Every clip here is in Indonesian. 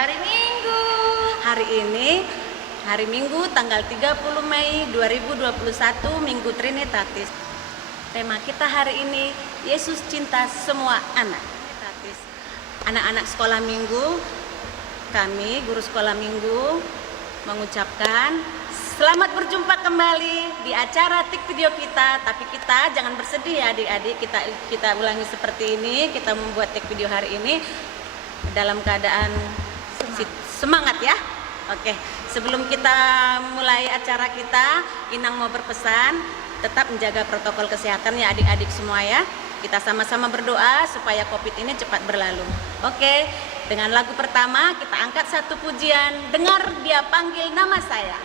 hari Minggu. Hari ini hari Minggu tanggal 30 Mei 2021, Minggu Trinitatis. Tema kita hari ini, Yesus cinta semua anak. Trinitatis. Anak-anak sekolah minggu, kami guru sekolah minggu mengucapkan selamat berjumpa kembali di acara tik video kita. Tapi kita jangan bersedih ya adik-adik, kita ulangi seperti ini. Kita membuat tik video hari ini dalam keadaan semangat ya. Oke, sebelum kita mulai acara kita, Inang mau berpesan tetap menjaga protokol kesehatan ya adik-adik semua ya. Kita sama-sama berdoa supaya COVID ini cepat berlalu. Oke, dengan lagu pertama kita angkat satu pujian, dengar dia panggil nama saya.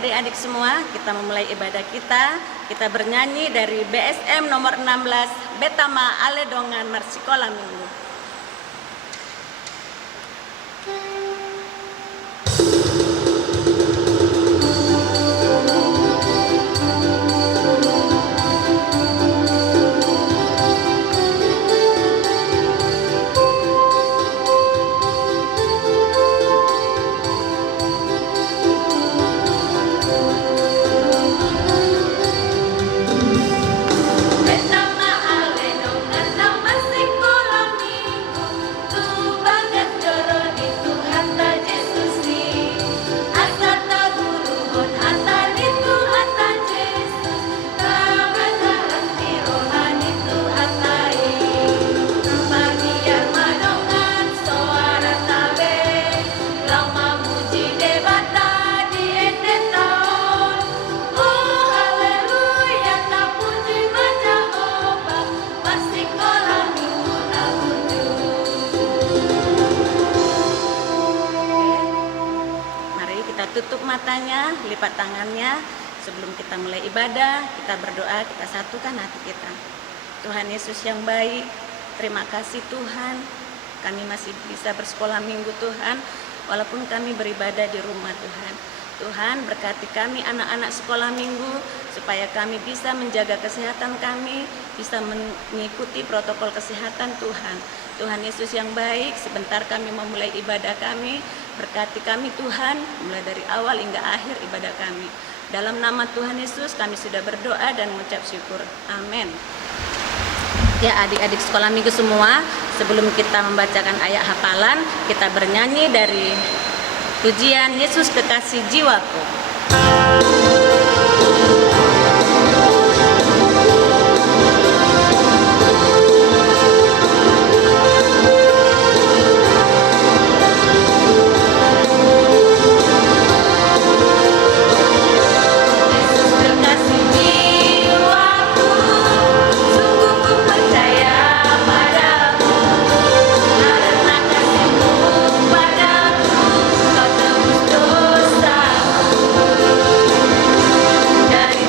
Adik-adik semua, kita memulai ibadah kita bernyanyi dari BSM nomor 16 Betama Aledongan Marsikola Minggu. Tutup matanya, lipat tangannya. Sebelum kita mulai ibadah, kita berdoa, kita satukan hati kita. Tuhan Yesus yang baik, terima kasih Tuhan. Kami masih bisa bersekolah minggu Tuhan, walaupun kami beribadah di rumah Tuhan. Tuhan berkati kami anak-anak sekolah minggu, supaya kami bisa menjaga kesehatan kami, bisa mengikuti protokol kesehatan Tuhan. Tuhan Yesus yang baik, sebentar kami memulai ibadah kami, berkati kami Tuhan, mulai dari awal hingga akhir ibadah kami. Dalam nama Tuhan Yesus kami sudah berdoa dan mengucap syukur. Amin. Ya adik-adik sekolah minggu semua, sebelum kita membacakan ayat hafalan, kita bernyanyi dari pujian Yesus Kekasih Jiwaku. Dari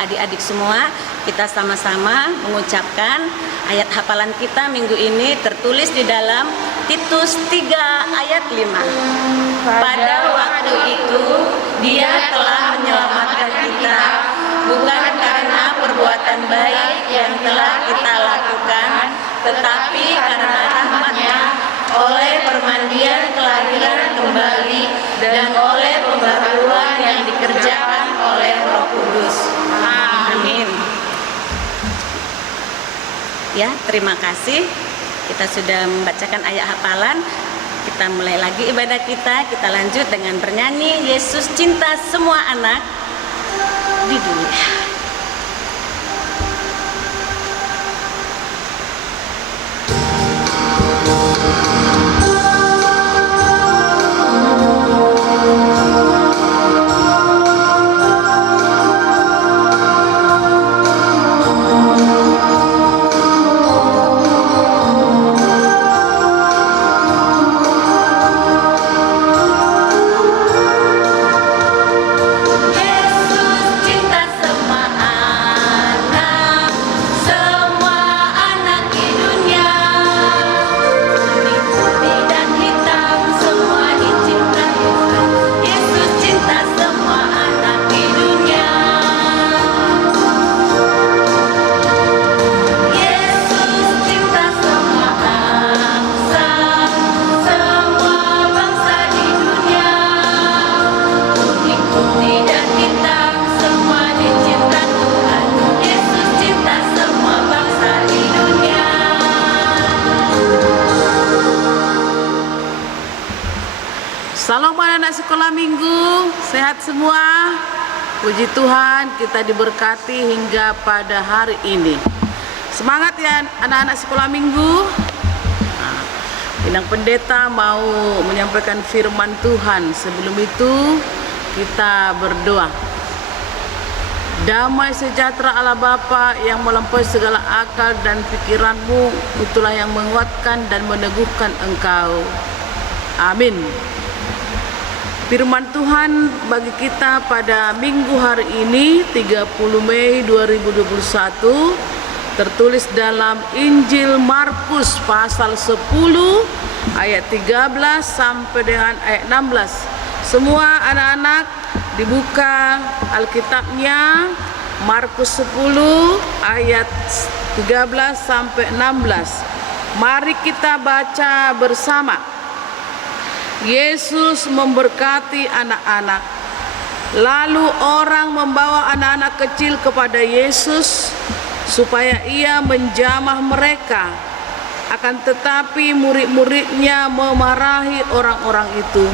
adik-adik semua, kita sama-sama mengucapkan ayat hafalan kita minggu ini tertulis di dalam Titus 3 ayat 5. Pada waktu itu Dia telah menyelamatkan kita, bukan karena perbuatan baik yang telah kita lakukan, tetapi karena rahmat-Nya, oleh permandian kelahiran kembali dan oleh pembaharuan yang dikerjakan oleh Roh Kudus. Amin. Ya, terima kasih. Kita sudah membacakan ayat hafalan. Kita mulai lagi ibadah kita. Kita lanjut dengan bernyanyi Yesus cinta semua anak di dunia. Salam anak-anak sekolah minggu, sehat semua. Puji Tuhan, kita diberkati hingga pada hari ini. Semangat ya anak-anak sekolah minggu. Bintang Pendeta mau menyampaikan firman Tuhan. Sebelum itu kita berdoa. Damai sejahtera Allah Bapa yang melampaui segala akal dan pikiranmu, itulah yang menguatkan dan meneguhkan engkau. Amin. Firman Tuhan bagi kita pada minggu hari ini 30 Mei 2021 tertulis dalam Injil Markus pasal 10 ayat 13 sampai dengan ayat 16. Semua anak-anak dibuka Alkitabnya, Markus 10 ayat 13 sampai 16. Mari kita baca bersama. Yesus memberkati anak-anak. Lalu orang membawa anak-anak kecil kepada Yesus supaya ia menjamah mereka. Akan tetapi murid-muridnya memarahi orang-orang itu.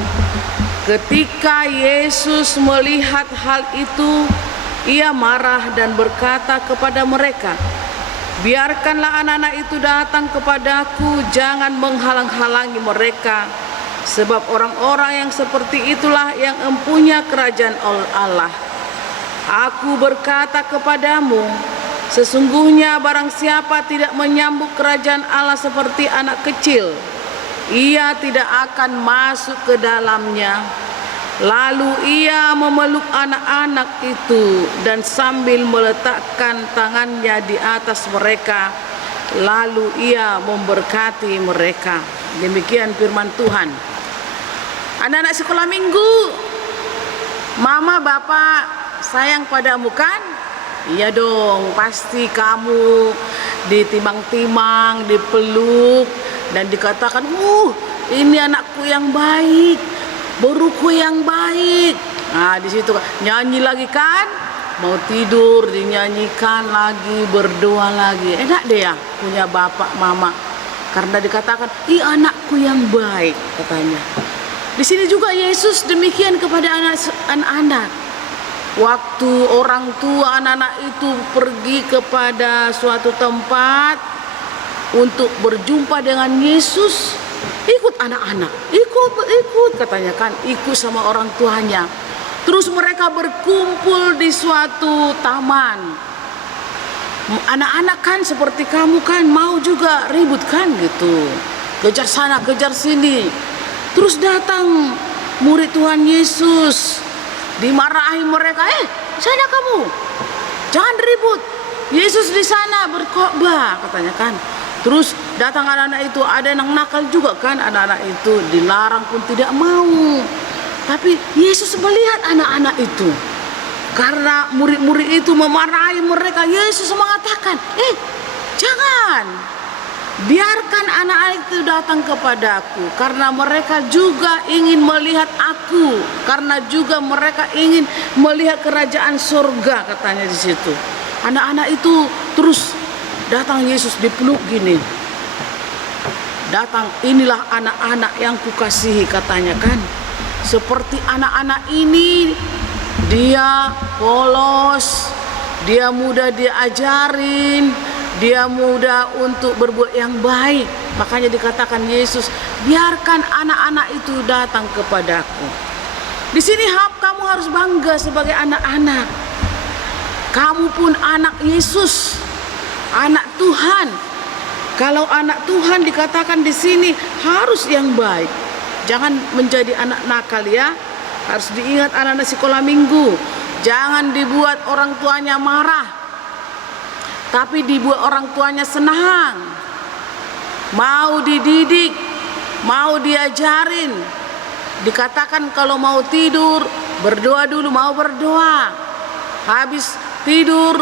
Ketika Yesus melihat hal itu, ia marah dan berkata kepada mereka, "Biarkanlah anak-anak itu datang kepadaku, jangan menghalang-halangi mereka. Sebab orang-orang yang seperti itulah yang empunya kerajaan Allah. Aku berkata kepadamu, sesungguhnya barang siapa tidak menyambut kerajaan Allah seperti anak kecil, ia tidak akan masuk ke dalamnya." Lalu ia memeluk anak-anak itu dan sambil meletakkan tangannya di atas mereka, lalu ia memberkati mereka. Demikian firman Tuhan. Anak-anak sekolah minggu, mama bapak sayang padamu kan? Iya dong, pasti kamu ditimang-timang, dipeluk dan dikatakan, ini anakku yang baik, boruku yang baik. Nah, di situ nyanyi lagi kan? Mau tidur dinyanyikan lagi, berdoa lagi. Enak deh ya punya bapak mama. Karena dikatakan, anakku yang baik," katanya. Di sini juga Yesus demikian kepada anak-anak. Waktu orang tua anak-anak itu pergi kepada suatu tempat untuk berjumpa dengan Yesus, ikut anak-anak, ikut katanya kan, ikut sama orang tuanya. Terus mereka berkumpul di suatu taman. Anak-anak kan seperti kamu kan mau juga ribut kan gitu, kejar sana kejar sini. Terus datang murid Tuhan Yesus, dimarahi mereka, sana kamu, jangan ribut. Yesus di sana berkhotbah katanya kan. Terus datang anak-anak itu, ada yang nakal juga kan, anak-anak itu dilarang pun tidak mau. Tapi Yesus melihat anak-anak itu. Karena murid-murid itu memarahi mereka, Yesus mengatakan, jangan. Biarkan anak-anak itu datang kepadaku, karena mereka juga ingin melihat aku, karena juga mereka ingin melihat kerajaan surga, katanya di situ. Anak-anak itu terus datang, Yesus dipeluk gini. Datang, inilah anak-anak yang kukasihi, katanya kan. Seperti anak-anak ini, dia polos, dia mudah diajarin, dia mudah untuk berbuat yang baik. Makanya dikatakan Yesus, biarkan anak-anak itu datang kepadaku. Di sini kamu harus bangga sebagai anak-anak. Kamu pun anak Yesus, anak Tuhan. Kalau anak Tuhan dikatakan di sini harus yang baik. Jangan menjadi anak nakal ya. Harus diingat anak-anak sekolah minggu. Jangan dibuat orang tuanya marah, tapi dibuat orang tuanya senang. Mau dididik, mau diajarin. Dikatakan kalau mau tidur, berdoa dulu, mau berdoa. Habis tidur,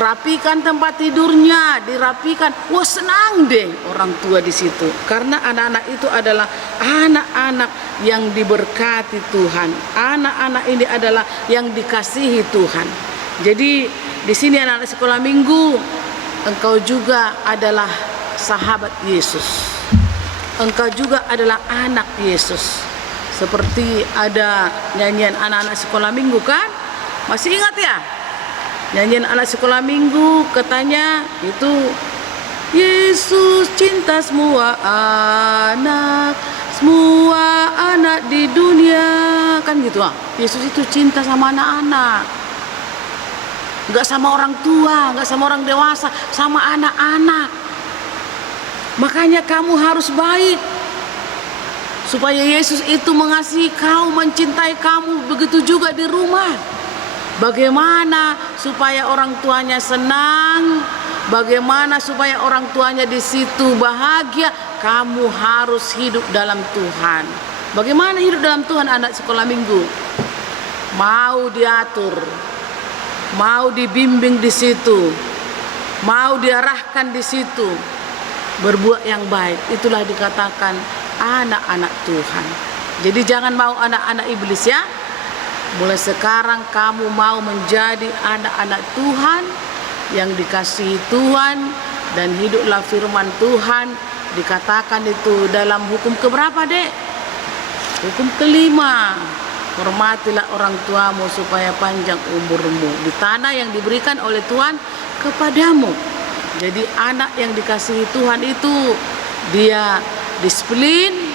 rapikan tempat tidurnya, dirapikan. Wah, senang deh orang tua di situ. Karena anak-anak itu adalah anak-anak yang diberkati Tuhan. Anak-anak ini adalah yang dikasihi Tuhan. Jadi di sini anak-anak sekolah minggu, engkau juga adalah sahabat Yesus. Engkau juga adalah anak Yesus. Seperti ada nyanyian anak-anak sekolah minggu kan? Masih ingat ya? Nyanyian anak sekolah minggu katanya itu, Yesus cinta semua anak di dunia, kan gitu ah. Yesus itu cinta sama anak-anak, nggak sama orang tua, nggak sama orang dewasa, sama anak-anak. Makanya kamu harus baik supaya Yesus itu mengasihi kau, mencintai kamu. Begitu juga di rumah. Bagaimana supaya orang tuanya senang? Bagaimana supaya orang tuanya di situ bahagia? Kamu harus hidup dalam Tuhan. Bagaimana hidup dalam Tuhan anak sekolah minggu? Mau diatur, mau dibimbing di situ, mau diarahkan di situ, berbuat yang baik. Itulah dikatakan anak-anak Tuhan. Jadi jangan mau anak-anak iblis ya. Mulai sekarang kamu mau menjadi anak-anak Tuhan yang dikasihi Tuhan, dan hiduplah firman Tuhan. Dikatakan itu dalam hukum keberapa, Dek? Hukum kelima. Hormatilah orang tuamu supaya panjang umurmu di tanah yang diberikan oleh Tuhan kepadamu. Jadi anak yang dikasihi Tuhan itu dia disiplin,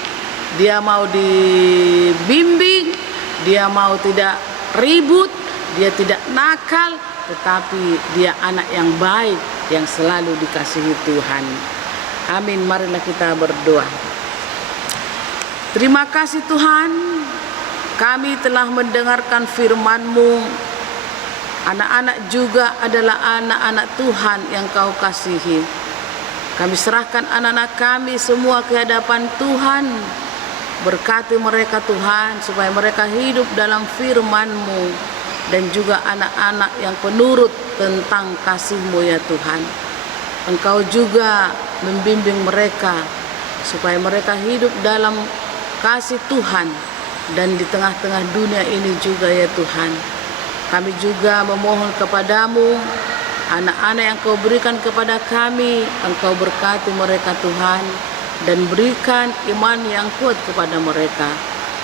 dia mau dibimbing, dia mau tidak ribut, dia tidak nakal, tetapi dia anak yang baik yang selalu dikasihi Tuhan. Amin. Marilah kita berdoa. Terima kasih Tuhan, kami telah mendengarkan firman-Mu. Anak-anak juga adalah anak-anak Tuhan yang Kau kasihi. Kami serahkan anak-anak kami semua ke hadapan Tuhan. Berkati mereka Tuhan, supaya mereka hidup dalam firman-Mu, dan juga anak-anak yang penurut tentang kasih-Mu ya Tuhan. Engkau juga membimbing mereka supaya mereka hidup dalam kasih Tuhan, dan di tengah-tengah dunia ini juga ya Tuhan. Kami juga memohon kepadamu, anak-anak yang Kau berikan kepada kami, Engkau berkati mereka Tuhan, dan berikan iman yang kuat kepada mereka.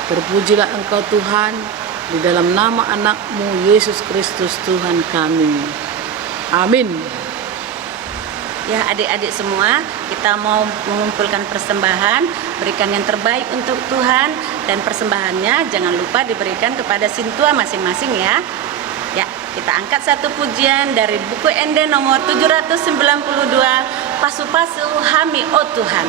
Terpujilah Engkau Tuhan, di dalam nama anak-Mu Yesus Kristus Tuhan kami. Amin. Ya adik-adik semua, kita mau mengumpulkan persembahan, berikan yang terbaik untuk Tuhan, dan persembahannya jangan lupa diberikan kepada sintua masing-masing ya. Ya, kita angkat satu pujian dari buku Ende nomor 792, Pasu-pasu Hami Oh Tuhan.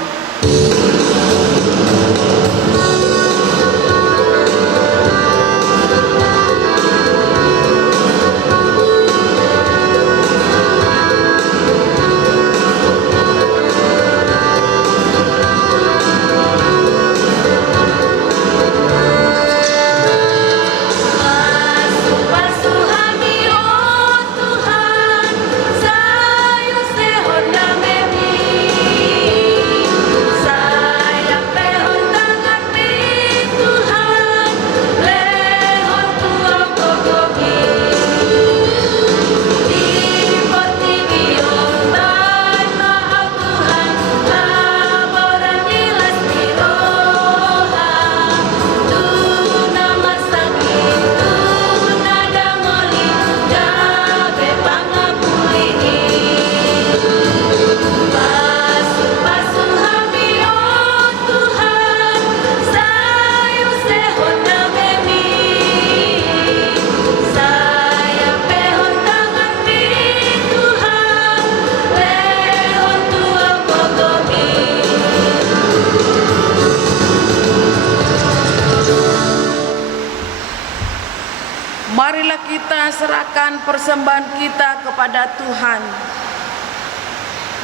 marilah kita serahkan persembahan kita kepada Tuhan.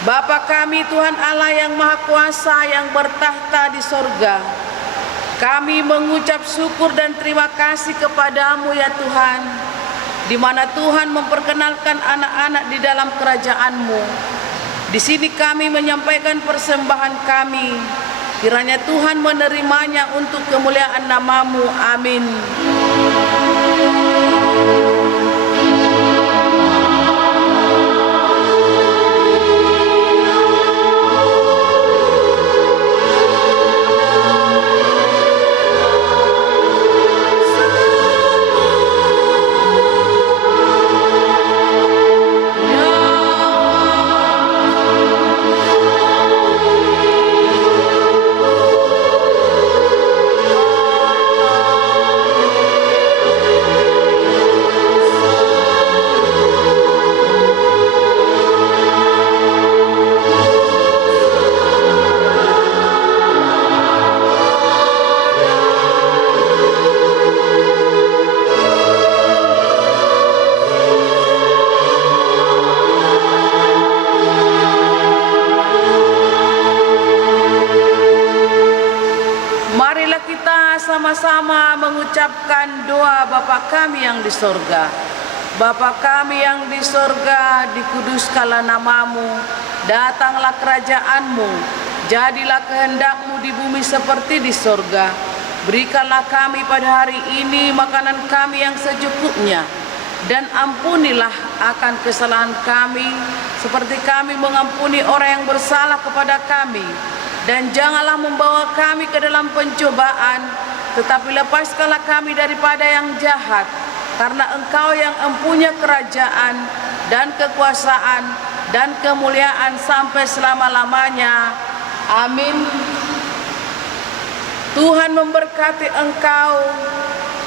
Bapa kami Tuhan Allah yang Maha Kuasa yang bertahta di sorga, kami mengucap syukur dan terima kasih kepadamu ya Tuhan, di mana Tuhan memperkenalkan anak-anak di dalam kerajaan-Mu. Di sini kami menyampaikan persembahan kami, kiranya Tuhan menerimanya untuk kemuliaan nama-Mu. Amin. Sama-sama mengucapkan doa Bapa kami yang di sorga. Bapa kami yang di sorga, dikuduskanlah nama-Mu, datanglah kerajaan-Mu, jadilah kehendak-Mu di bumi seperti di sorga. Berikanlah kami pada hari ini makanan kami yang secukupnya, dan ampunilah akan kesalahan kami, seperti kami mengampuni orang yang bersalah kepada kami. Dan janganlah membawa kami ke dalam pencobaan, tetapi lepaskanlah kami daripada yang jahat, karena Engkau yang empunya kerajaan dan kekuasaan dan kemuliaan sampai selama-lamanya. Amin. Tuhan memberkati engkau,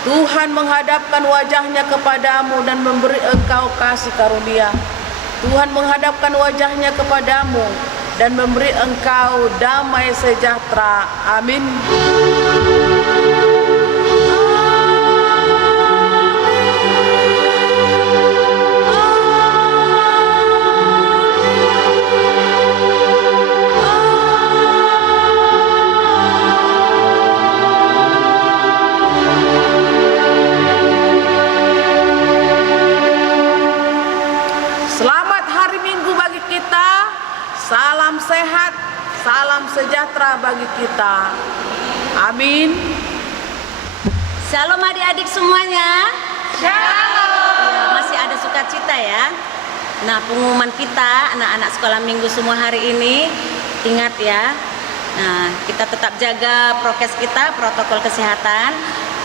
Tuhan menghadapkan wajahnya kepadamu dan memberi engkau kasih karunia. Tuhan menghadapkan wajahnya kepadamu dan memberi engkau damai sejahtera. Amin. Salam sehat, salam sejahtera bagi kita. Amin. Shalom adik-adik semuanya. Shalom. Ya, masih ada sukacita ya. Nah, pengumuman kita anak-anak sekolah minggu semua hari ini, ingat ya. Nah, kita tetap jaga prokes kita, protokol kesehatan.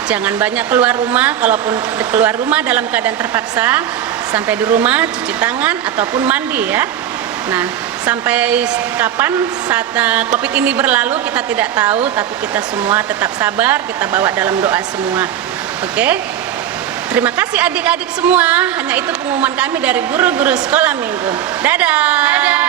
Jangan banyak keluar rumah, kalaupun keluar rumah dalam keadaan terpaksa, sampai di rumah cuci tangan ataupun mandi ya. Nah, sampai kapan saat COVID ini berlalu kita tidak tahu, tapi kita semua tetap sabar, kita bawa dalam doa semua. Oke? Terima kasih adik-adik semua. Hanya itu pengumuman kami dari guru-guru sekolah minggu. Dadah. Dadah.